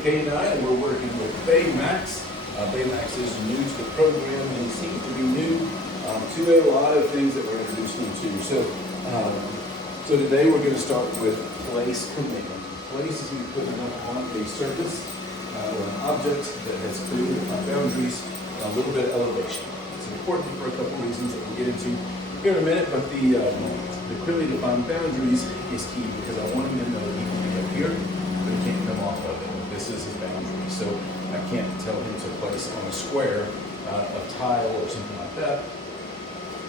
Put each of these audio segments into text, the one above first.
Kay and I, and we're working with BayMax. BayMax is new to the program and seems to be new to a lot of things that we're introducing them to. So today we're going to start with place command. Place is going to be putting up on a surface or an object that has clearly defined boundaries and a little bit of elevation. It's important for a couple of reasons that we'll get into here in a minute, but the clearly defined boundaries is key because I want him to know that he can be up here, but he can't come off of it. This is his boundary. So I can't tell him to place on a square of tile or something like that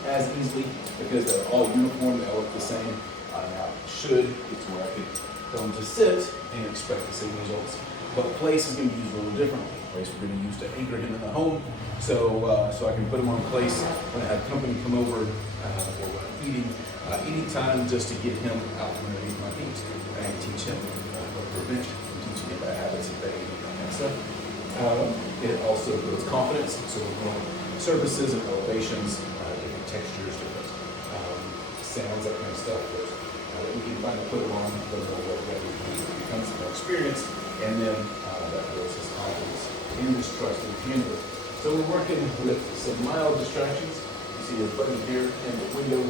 as easily because they're all uniform, they all look the same. Now, should get to where I could tell him to sit and expect the same results. But place is going to be used a little differently. Place we're going to use to anchor him in the home, so I can put him on place when I have company come over or when I'm eating time, just to get him out from underneath my feet and teach him or prevent teaching him bad habits of behavior and that kind of stuff. It also builds confidence, so we're going surfaces and elevations, different textures, different sounds, that kind of stuff. That we can finally put him on, let him know what he becomes more experienced, and then that builds his confidence in his trust and handle. So we're working with some mild distractions. You see his buddy here in the window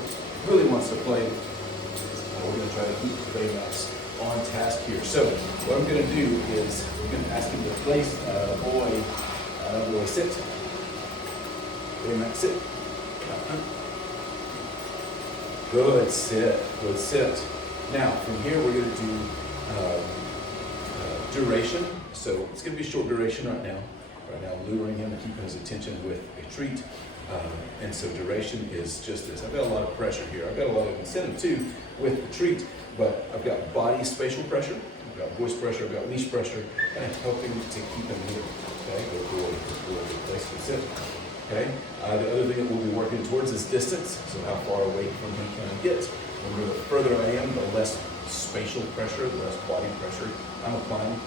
really wants to play. We're going to try to keep BayMax on task here. So what I'm going to do is we're going to ask him to place boy sit. BayMax sit. Good sit. Good sit. Now from here we're going to do duration. So it's going to be short duration right now. Right now, luring him and keeping his attention with a treat. And so duration is just this. I've got a lot of pressure here. I've got a lot of incentive too with the treat, but I've got body spatial pressure, I've got voice pressure, I've got leash pressure, and I'm helping to keep him here. Okay, good boy, good place to sit. Okay, the other thing that we'll be working towards is distance. So how far away from him can I get? And the further I am, the less spatial pressure, the less body pressure I'm applying.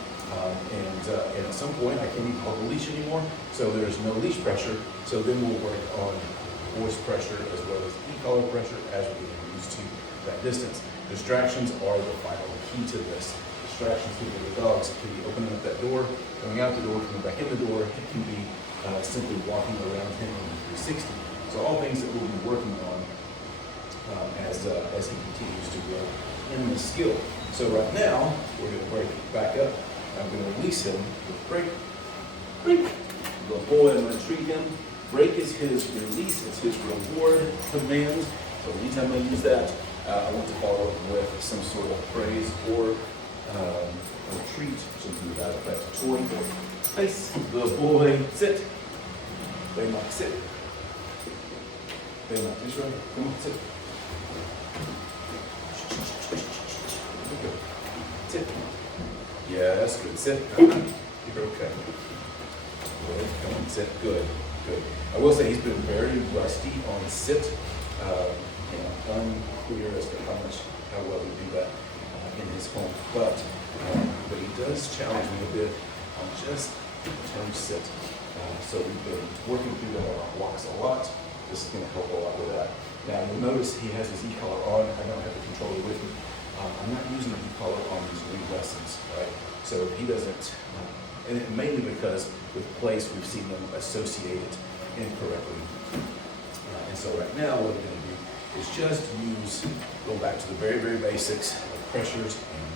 And at some point I can't even hold the leash anymore, so there's no leash pressure. So then we'll work on voice pressure as well as e-collar pressure as we get used to that distance. Distractions are the final key to this. Distractions to the dogs can be opening up that door, coming out the door, coming back in the door. It can be simply walking around him in 360. So all things that we'll be working on as he continues to grow in this skill. So right now we're going to break it back up. I'm going to release him with break, break. The boy, I'm going to treat him. Break is his release, it's his reward command. So anytime I use that, I want to follow up with some sort of praise or a treat, something to that effect. Toy, place, the boy, sit. BayMax, sit. BayMax, this right? Come on, sit. Sit. Yeah, that's good. Sit. You're okay. Good. Come on, sit. Good. Good. I will say he's been very rusty on sit. Unclear as to how well we do that in his home. But he does challenge me a bit on just the term sit. So we've been working through that on our walks a lot. This is going to help a lot with that. Now you'll notice he has his e-collar on. I don't have the controller with me. I'm not using the e-collar on these new lessons, right? So he doesn't, and mainly because with place we've seen them associate it incorrectly. And so right now what we're going to do is just go back to the very, very basics of pressures and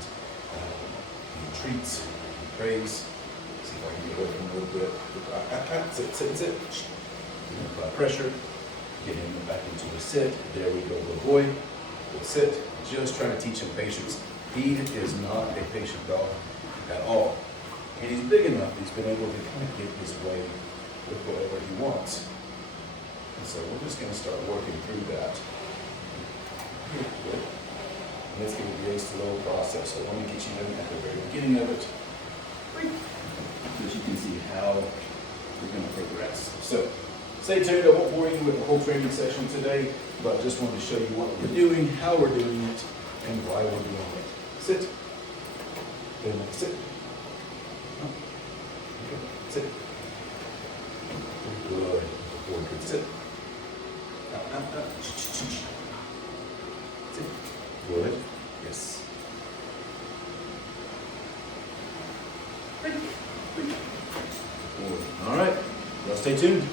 treats and praise. See if I can get away from a little bit. Sit. Apply pressure, get him back into a sit. There we go, good boy. We'll sit. Just trying to teach him patience. He is not a patient dog at all. And he's big enough that he's been able to kind of get his way with whatever he wants. And so we're just going to start working through that. Good. And it's going to be a slow process. So let me get you in at the very beginning of it, so that you can see how we're going to progress. So stay tuned. I won't bore you with the whole training session today, but I just wanted to show you what we're doing, how we're doing it, and why we're doing it. Sit. BayMax, sit. Okay. Sit. Good. Good. Sit. Sit. Good. Yes. All right, y'all stay tuned.